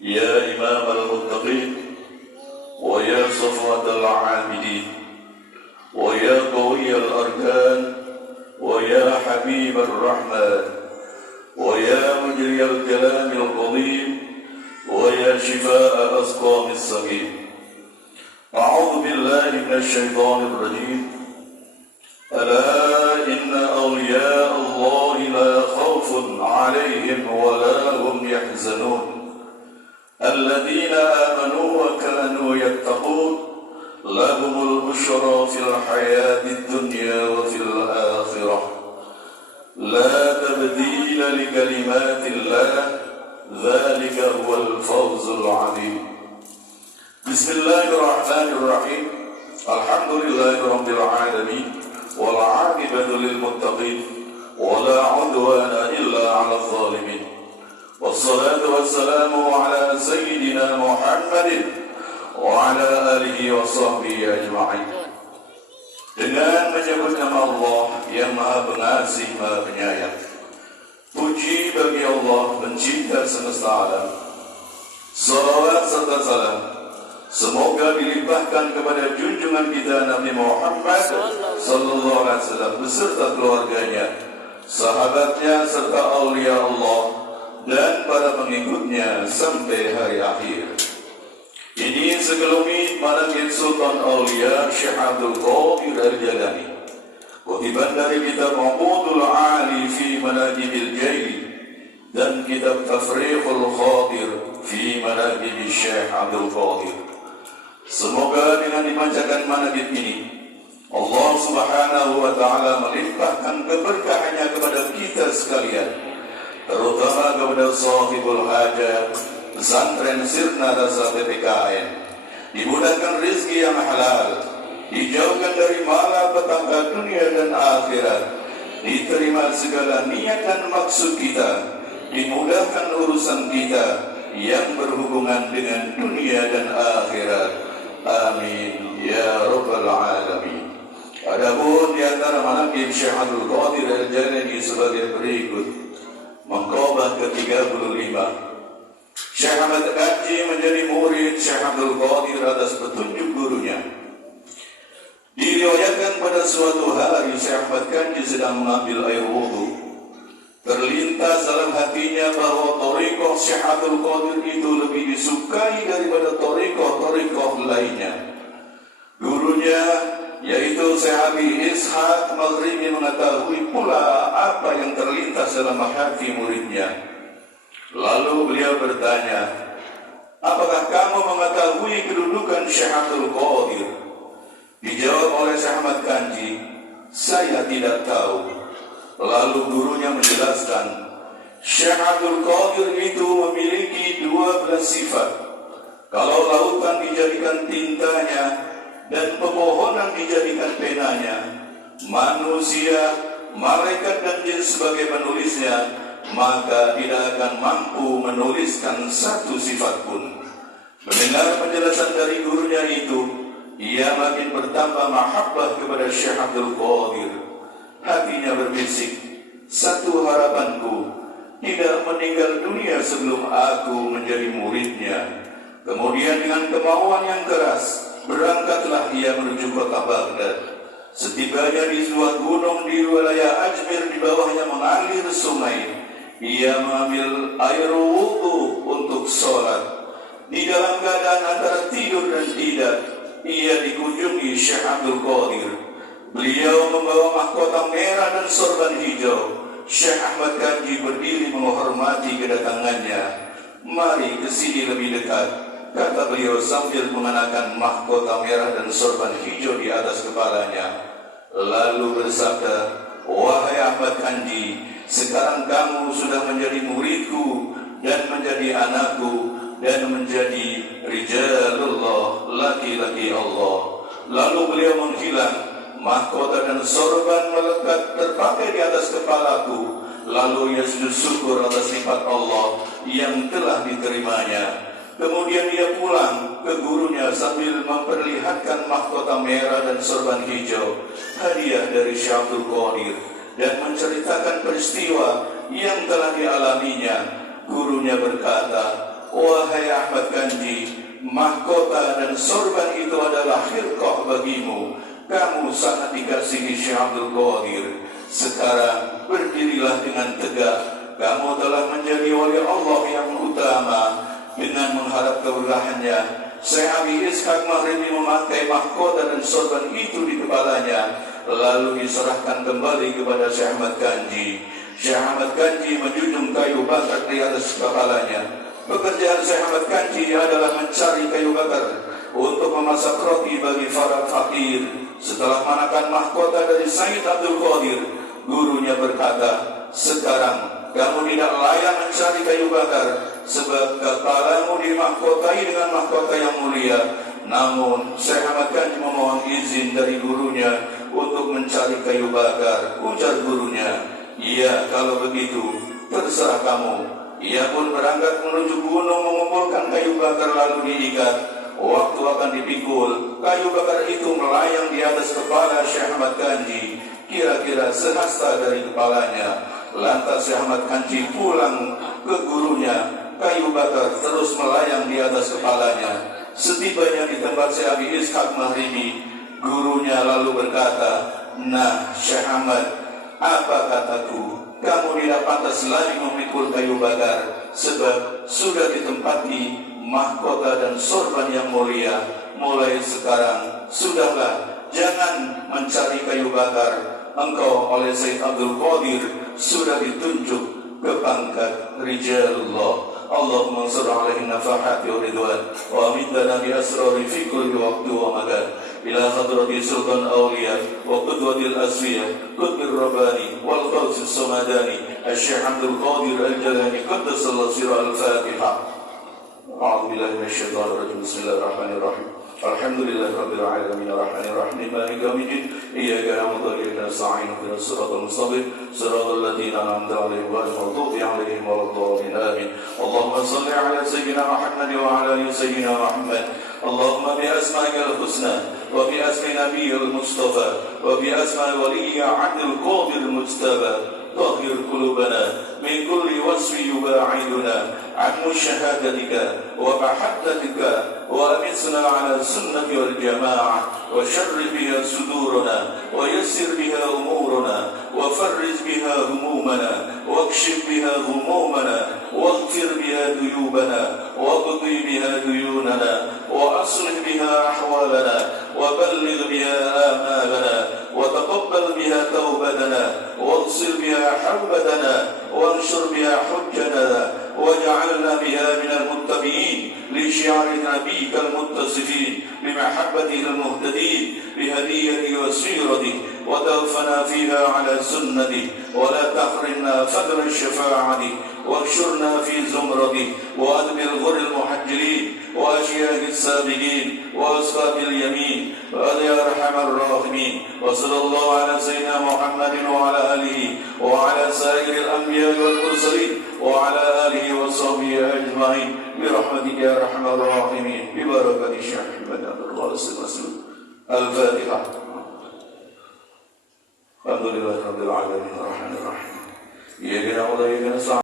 يا إمام المتقين ويا صفوة العابدين ويا قوي الأركان ويا حبيب الرحمن ويا مجري الكلام القضيم ويا شفاء أسقام السقيم. أعوذ بالله من الشيطان الرجيم. ألا إن أولياء الله لا خوف عليهم ولا هم يحزنون الذين آمنوا وكانوا يتقون لهم البشرى في الحياة الدنيا وفي الآخرة لا تبديل لكلمات الله ذلك هو الفوز العظيم. بسم الله الرحمن الرحيم. الحمد لله رب العالمين والعاقبة للمتقين ولا عدوان إلا على الظالمين والصلاة والسلام على سيدنا محمد وعلى آله وصحبه أجمعين. Dengan menyebut nama Allah yang Maha Pengasih, Maha Penyayang. Puji bagi Allah pencipta semesta alam. Salawat serta salam semoga dilimpahkan kepada junjungan kita Nabi Muhammad sallallahu alaihi wasallam beserta keluarganya, sahabatnya serta aulia Allah dan para pengikutnya sampai hari akhir. Ini segelumit manaqib Sultan Aulia Syekh Abdul Qadir Al-Jalani, kutipan dari kitab Uqudul Ali fi Manaqibil Jaili dan kitab Tafriqul Khadir fi Manaqib Syekh Abdul Qadir. Semoga dengan dibacakan manaqib ini Allah Subhanahu wa taala melimpahkan keberkahannya kepada kita sekalian, terutama kepada sahibul hajat pesantren Sirna Dasa PPKN, dimudahkan rezeki yang halal, dijauhkan dari malapetaka dunia dan akhirat, diterima segala niat dan maksud kita, dimudahkan urusan kita yang berhubungan dengan dunia dan akhirat. Amin ya rabbal alamin. Adapun di antara manaqib Syekh Abdul Qadir Al-Jalani sebagai berikut. Maqamah ke-35. Syekh Ahmad Kanji menjadi murid Syekh Abdul Qadir atas petunjuk gurunya. Diriwayatkan pada suatu hari Syekh Ahmad Kanji sedang mengambil air wudu. Terlintas dalam hatinya bahwa thariqah Syekh Abdul Qadir itu lebih disukai daripada thariqah lainnya. Gurunya yaitu Syekh Abi Ishaq Maghribi mengetahui pula apa yang terlintas dalam hati muridnya. Lalu beliau bertanya, apakah kamu mengetahui kedudukan Syekh Abdul Qadir? Dijawab oleh Syekh Ahmad Kanji, saya tidak tahu. Lalu gurunya menjelaskan, Syekh Abdul Qadir itu memiliki 12 sifat. Kalau lautan dijadikan tintanya dan pepohonan dijadikan penanya, manusia, malaikat dan jin sebagai penulisnya, maka tidak akan mampu menuliskan satu sifat pun. Mendengar penjelasan dari gurunya itu, ia makin bertambah mahabbah kepada Syekh Abdul Qadir. Hatinya berbisik, satu harapanku, tidak meninggal dunia sebelum aku menjadi muridnya. Kemudian dengan kemauan yang keras, berangkatlah ia menuju kota Baghdad. Setibanya di sebuah gunung di wilayah Ajmer, di bawahnya mengalir sungai. Ia mengambil air wudu untuk sholat. Di dalam keadaan antara tidur dan tidak, ia dikunjungi Syekh Abdul Qadir. Beliau membawa mahkota merah dan sorban hijau. Syekh Ahmad Kanji berdiri menghormati kedatangannya. Mari ke sini lebih dekat, kata beliau sambil mengenakan mahkota merah dan sorban hijau di atas kepalanya. Lalu bersabda, wahai Ahmad Kanji, sekarang kamu sudah menjadi muridku dan menjadi anakku dan menjadi rijalullah, laki-laki Allah. Lalu beliau menghilang, mahkota dan sorban melekat terpakai di atas kepalaku. Lalu ia sujud syukur atas nikmat Allah yang telah diterimanya. Kemudian ia pulang ke gurunya sambil memperlihatkan mahkota merah dan sorban hijau, hadiah dari Syekh Abdul Qadir, dan menceritakan peristiwa yang telah dialaminya. Gurunya berkata, wahai Ahmad Ganji, mahkota dan sorban itu adalah khirqah bagimu. Kamu sangat dikasihi Syekh Abdul Qadir. Sekarang berdirilah dengan tegak. Kamu telah menjadi wali Allah yang utama. Dengan mengharap keberkahannya, Syekh Abi Ishaq Maghribi memakai mahkota dan sorban itu di kepalanya, lalu diserahkan kembali kepada Syekh Ahmad Ganji. Syekh Ahmad Ganji menjunjung kayu bakar di atas kepalanya. Pekerjaan Syekh Ahmad Ganji adalah mencari kayu bakar untuk memasak roti bagi para fakir. Setelah manakan mahkota dari Sayyid Abdul Qadir, gurunya berkata, sekarang kamu tidak layak mencari kayu bakar, sebab kepalamu dimahkotai dengan mahkota yang mulia. Namun Syekh Ahmad Ganji memohon izin dari gurunya untuk mencari kayu bakar. Ujar gurunya, iya, kalau begitu terserah kamu. Ia pun berangkat menuju gunung mengumpulkan kayu bakar lalu diikat. Waktu akan dipikul, kayu bakar itu melayang di atas kepala Syekh Ahmad Ganji, kira-kira sehasta dari kepalanya. Lantas Syekh Ahmad Ganji pulang ke gurunya. Kayu bakar terus melayang di atas kepalanya. Setibanya di tempat Syekh Abi Ishaq Maghribi, gurunya lalu berkata, nah Syekh Ahmad, apa kataku? Kamu tidak pantas lagi memikul kayu bakar, sebab sudah ditempati mahkota dan sorban yang mulia. Mulai sekarang, sudahlah, jangan mencari kayu bakar. Engkau oleh Sayyid Abdul Qadir sudah ditunjuk ke pangkat Rijalullah. Allahumma ansur alaihi nafahati wa ridwan wa amidana bi asrari fi kulli waqti wa makan ila hadrati sultan awliya wa qudwatil asfiya qutbir rabbani wal qawsis samadani Syekh Abdul Qadir al-Jalani qaddasallahu sirra al-Fatiha. A'udzu billahi minasyaitonir rajim. Bismillahirrahmanirrahim. Alhamdulillahi rabbil alamin arrahmanir rahim maliki yaumiddin iyyaka na'budu wa iyyaka nasta'in ihdinas siratal mustaqim siratal ladzina an'amta 'alaihim ghairil maghdubi 'alaihim waladdallin amin. Allahumma shalli 'ala sayyidina Muhammad wa 'ala ali sayyidina Muhammad. Allahumma bi asma'ikal husna wa bi asmi nabiyyil mustafa wa bi asma'i waliyyi 'abdil qadir mujtaba طهر قلوبنا من كل وصف يباعدنا عن مشاهدتك ومحبتك وأمتنا على السنة والجماعة وشرف بها صدورنا ويسر بها أمورنا وفرج بها همومنا واكشف بها غمومنا واغفر بها ذنوبنا واقضي بها ديوننا وأصلح بها أحوالنا وبلغ بها آمالنا وتقبل بها توبتنا واغسل بها حوبتنا وانشر بها حجتنا واجعلنا بها من المتبعين لشعار نبيك المتصفين بمحبته المهتدين بهديته وسيرته وتوفنا فيها على سنته ولا تحرمنا فضل الشفاعة واحشرنا في زمرته وأدبر غر المحجلين وأشياء السابقين وأصحاب اليمين ويا أرحم الراحمين. وصلى الله على سيدنا محمد وعلى آله وعلى سائر الأنبياء والمرسلين وعلى آله وصحبه أجمعين برحمتك يا أرحم الراحمين ببركة الشيخ بدر الغالس المسلم. الفاتحة. الحمد لله رب العالمين الرحمن الرحيم. إياك نعبد وإياك نستعين.